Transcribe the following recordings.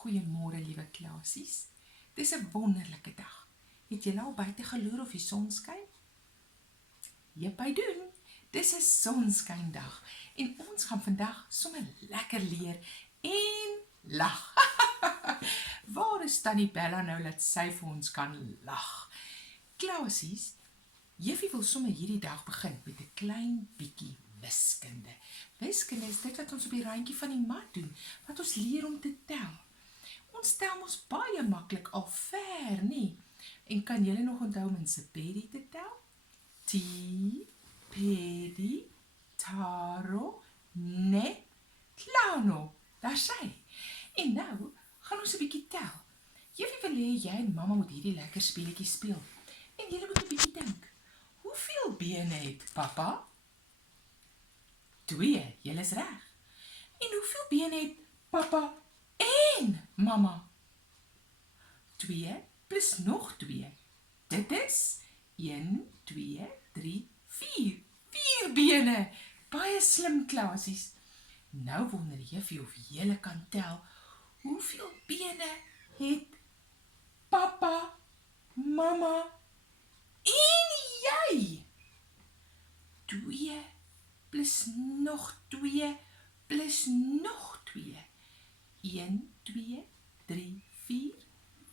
Goeiemôre, liewe Klasies. Dis 'n wonderlike dag. Het julle al buite geloer of die son skyn? Jep, hy doen. Dis 'n sonskyndag en ons gaan vandag sommer lekker leer en lag. Waar is Tannie Bella nou dat sy vir ons kan lag? Klasies, Juffie wil sommer hierdie dag begin met 'n klein bietjie wiskunde. Wiskunde is dit wat ons op die randjie van die mat doen, wat ons leer om te tel. Ons tel mos baie maklik al ver, nie? En kan julle nog onthou om in Sepedi te tel? Ti, pedi, taro, ne, tlano. Daar sy. En nou gaan ons 'n bietjie tel. Juffie wil hê jy en mamma moet hierdie lekker speletjie speel. En julle moet 'n bietjie dink. Hoeveel bene het pappa? 2, julle is reg. En hoeveel bene het pappa en mamma? 2 plus nog 2. Dit is 1, 2, 3, 4. 4 bene. Baie slim, Klasies. Nou wonder Juffie of julle kan tel. Hoeveel bene het pappa, mamma en jy? 2 plus nog 2 plus nog 2. 1, 2, 3, 4,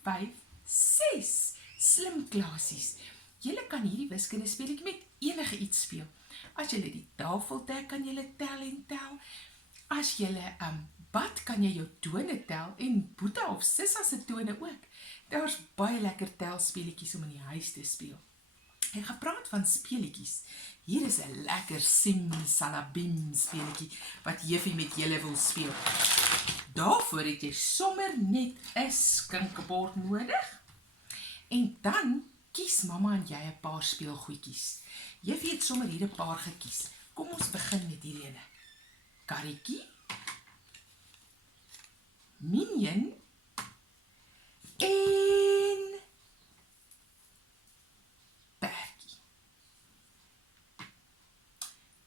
5, 6. Slim, Klasies. Julle kan hierdie wiskunde speletjie met enige iets speel. As julle die tafel dek, kan julle tel en tel. As julle bad, kan jy jou tone tel en Boeta of Sissa se tone ook. Daar's baie lekker telspeletjies om in die huis te speel. En gepraat van speletjies, hier is 'n lekker simsalabim speletjie wat Juffie met julle wil speel. Daarvoor het jy sommer net 'n skinkebord nodig. En dan kies mamma en jy 'n paar speelgoedjies. Juffie het sommer hier 'n paar gekies. Kom ons begin met hierdie ene. Karretjie, minion en perdjie.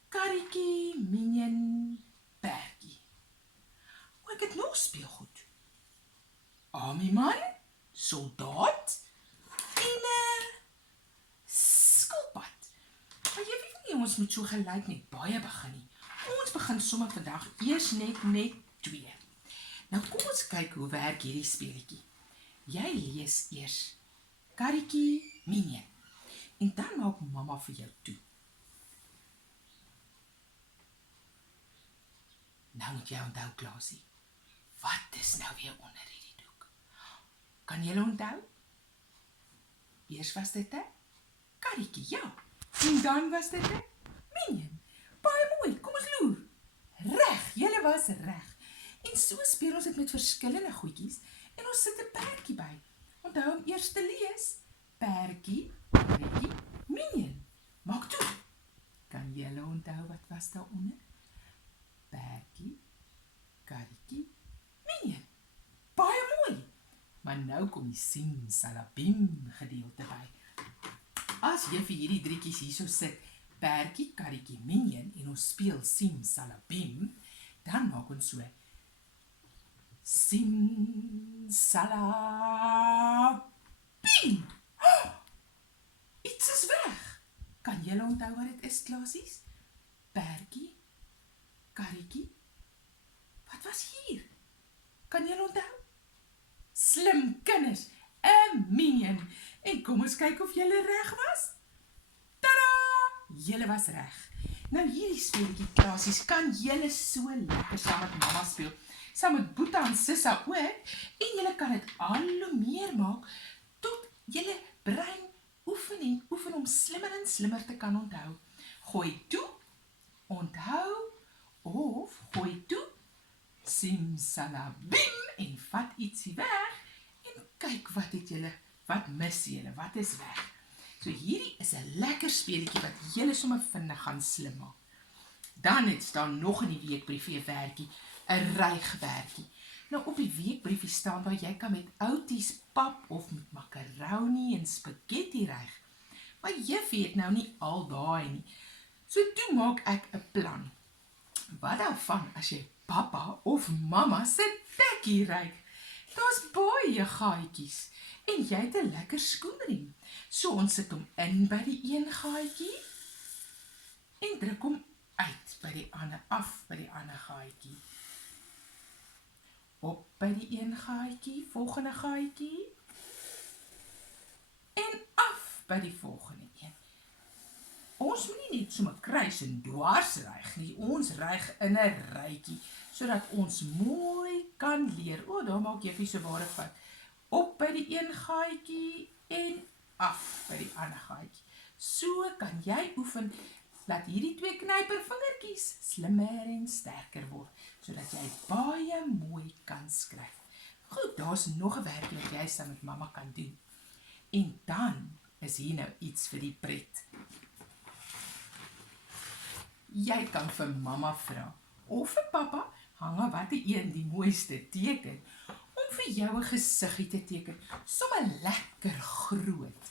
Karretjie, minion, perdjie. O, ek het nog speelgoed. Armieman, soldaat en 'n skilpad. Maar jy weet nie, ons moet so gelyk net baie begin nie. Ons begin sommer vandag eers net 2. Nou kom ons kyk hoe werk hierdie speletjie. Jy lees eers karretjie, minion. En dan maak mamma vir jou toe. Nou moet jy onthou, Klasie. Wat is nou weer onder hierdie doek? Kan julle onthou? Eers was dit 'n karretjie, ja. En dan was dit 'n minion. Baie mooi, kom ons loer. Reg, julle was reg. En so speel ons dit met verskillende goedjies en ons sit 'n perdjie by. Onthou om eers te lees. Perdjie, karretjie, minion. Maak toe. Kan julle onthou wat was daaronder? Perdjie, karretjie, minion. Baie mooi. Maar nou kom die simsalabim gedeelte by. As jy vir hierdie drietjies hierso sit, perdjie, karretjie, minion en ons speel simsalabim, dan maak ons so simsalabim. Iets is weg. Kan julle onthou wat dit is, Klasies? Perdjie, karretjie. Wat was hier? Kan julle onthou? Slim kinders, 'n minion. En kom ons kyk of julle reg was. Tada! Julle was reg. Nou hierdie speletjie, Klasies, kan julle so lekker saam met mamma speel. Saam met Boeta en Sissa ook. En julle kan dit al hoe meer maak tot julle brein oefen en oefen om slimmer en slimmer te kan onthou. Gooi toe, onthou, of gooi toe, simsalabim, en vat ietsie weg, en kyk wat mis julle, wat is weg. So hierdie is 'n lekker speletjie wat julle sommer vinnig gaan slim maak. Dan het staan nog in die weekbriefie 'n werkie, 'n rygwerkie. Nou op die weekbriefie staan waar jy kan met outies pap of met makaroni en spaghetti ryg. Maar Juffie het nou nie al daai nie. So toe maak ek 'n plan. Wat daarvan as jy pappa of mamma se dekkie ryk? Daar's baie gaatjies en jy het 'n lekker skoenriem. So ons sit hom in by die een gaatjie en druk hom uit by die ander, af by die ander gaatjie. Op by die een gaatjie, volgende gaatjie en af by die volgende een. Ons moet nie net sommer kruis en dwars ryg nie, ons ryg in 'n rytjie, sodat ons mooi kan leer. O, daar maak Juffie so ware fout. Op by die een gaatjie en af by die ander gaatjie. So kan jy oefen, laat hierdie twee knypervingertjies slimmer en sterker word, sodat jy baie mooi kan skryf. Goed, daar's nog 'n werkie wat jy saam met mamma kan doen. En dan is hier nou iets vir die pret. Jy kan vir mamma vra, of vir pappa, hang af watter een die mooiste teken, om vir jou 'n gesiggie te teken, sommer lekker groot.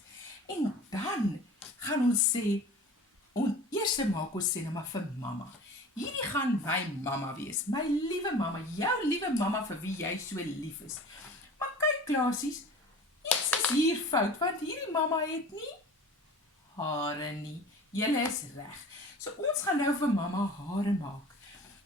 En dan gaan ons sê, eers maak ons sê nou maar vir mamma. Hierdie gaan my mamma wees, my liewe mamma, jou liewe mamma vir wie jy so lief is. Maar kyk Klasies, iets is hier fout, want hierdie mamma het nie hare nie. Julle is reg. So ons gaan nou vir mamma hare maak.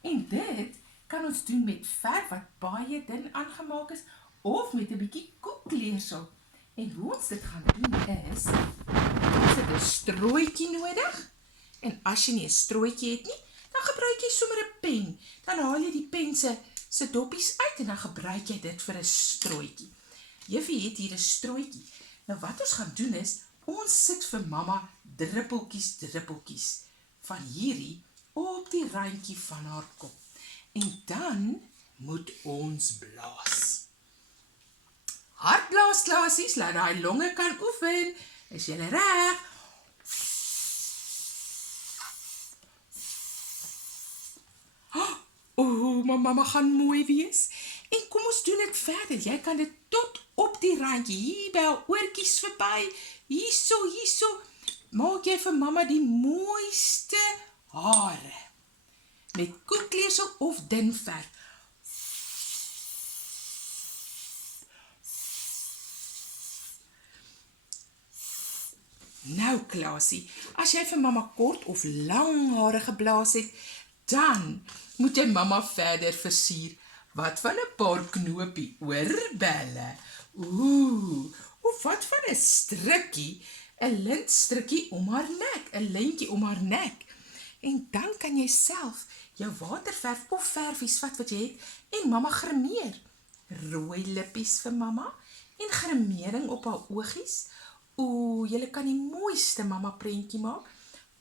En dit kan ons doen met verf wat baie dun aangemaak is, of met 'n bietjie koekkleersel. En hoe ons dit gaan doen is, ons het 'n strooitjie nodig. En as jy nie 'n strooitjie het nie, dan gebruik jy sommer 'n pen. Dan haal jy die pen se doppies uit en dan gebruik jy dit vir 'n strooitjie. Juffie het hier 'n strooitjie. Nou wat ons gaan doen is, ons sit vir mamma druppeltjies van hierdie op die randjie van haar kop. En dan moet ons blaas. Hard blaas, Klasies, laat daai longe kan oefen. Is julle reg? Maar mamma gaan mooi wees. En kom ons doen dit verder. Jy kan dit tot op die randjie, hier by haar oortjies verby, hierso, maak jy vir mamma die mooiste hare. Met koekkleersel of dun verf. Nou Klasie, as jy vir mamma kort of lang hare geblaas het, dan moet jy mamma verder versier. Wat van 'n paar knopie oorbelle? Of wat van 'n strikkie, 'n lintstrikkie om haar nek, 'n lintjie om haar nek. En dan kan jy self jou waterverf of verfies vat wat jy het en mamma grimeer. Rooi lippies vir mamma en grimering op haar oogies. Julle kan die mooiste mamma prentjie maak.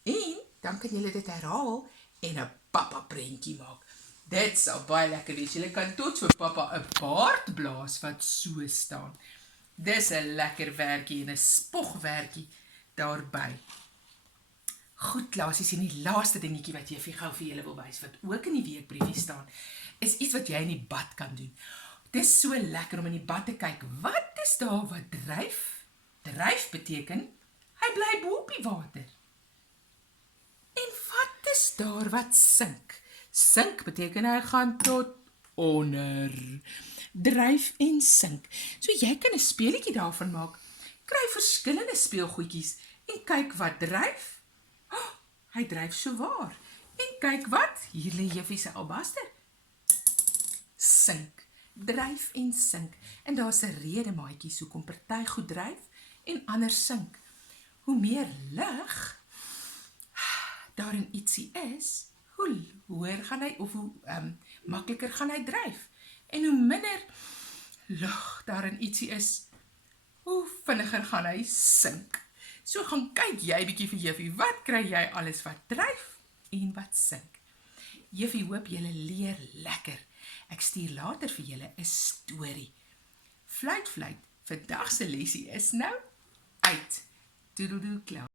En dan kan julle dit herhaal en 'n pappa prentjie maak. Dit sal baie lekker wees. Julle kan tot vir pappa 'n baard blaas wat so staan. Dis 'n lekker werkie en 'n spogwerkie daarby. Goed, Klasies, en die laaste dingetjie wat Juffie gou vir julle wil wys, wat ook in die weekbriefie staan, is iets wat jy in die bad kan doen. Dit is so lekker om in die bad te kyk. Wat is daar wat dryf? Dryf beteken, hy bly bo op die water. En wat is daar wat sink? Sink beteken hy gaan tot onder. Dryf en sink. So jy kan 'n speelietjie daarvan maak. Kry verskillende speelgoedjies en kyk wat dryf. Hy dryf so waar. En kyk wat, hier lê Juffie se albaster. Sink. Dryf en sink. En daar's 'n rede, maatjies, hoekom party goed dryf en ander sink. Hoe meer lig daar in ietsie is, hoe hoër gaan hy, of hoe makliker gaan hy dryf. En hoe minder lug daar in ietsie is, hoe vinniger gaan hy sink. So gaan kyk jy bietjie vir Juffie, wat kry jy alles wat dryf en wat sink. Juffie hoop julle leer lekker. Ek stuur later vir julle 'n storie. Fluit, vandag se lesie is nou uit. Doedoedoe, klaar.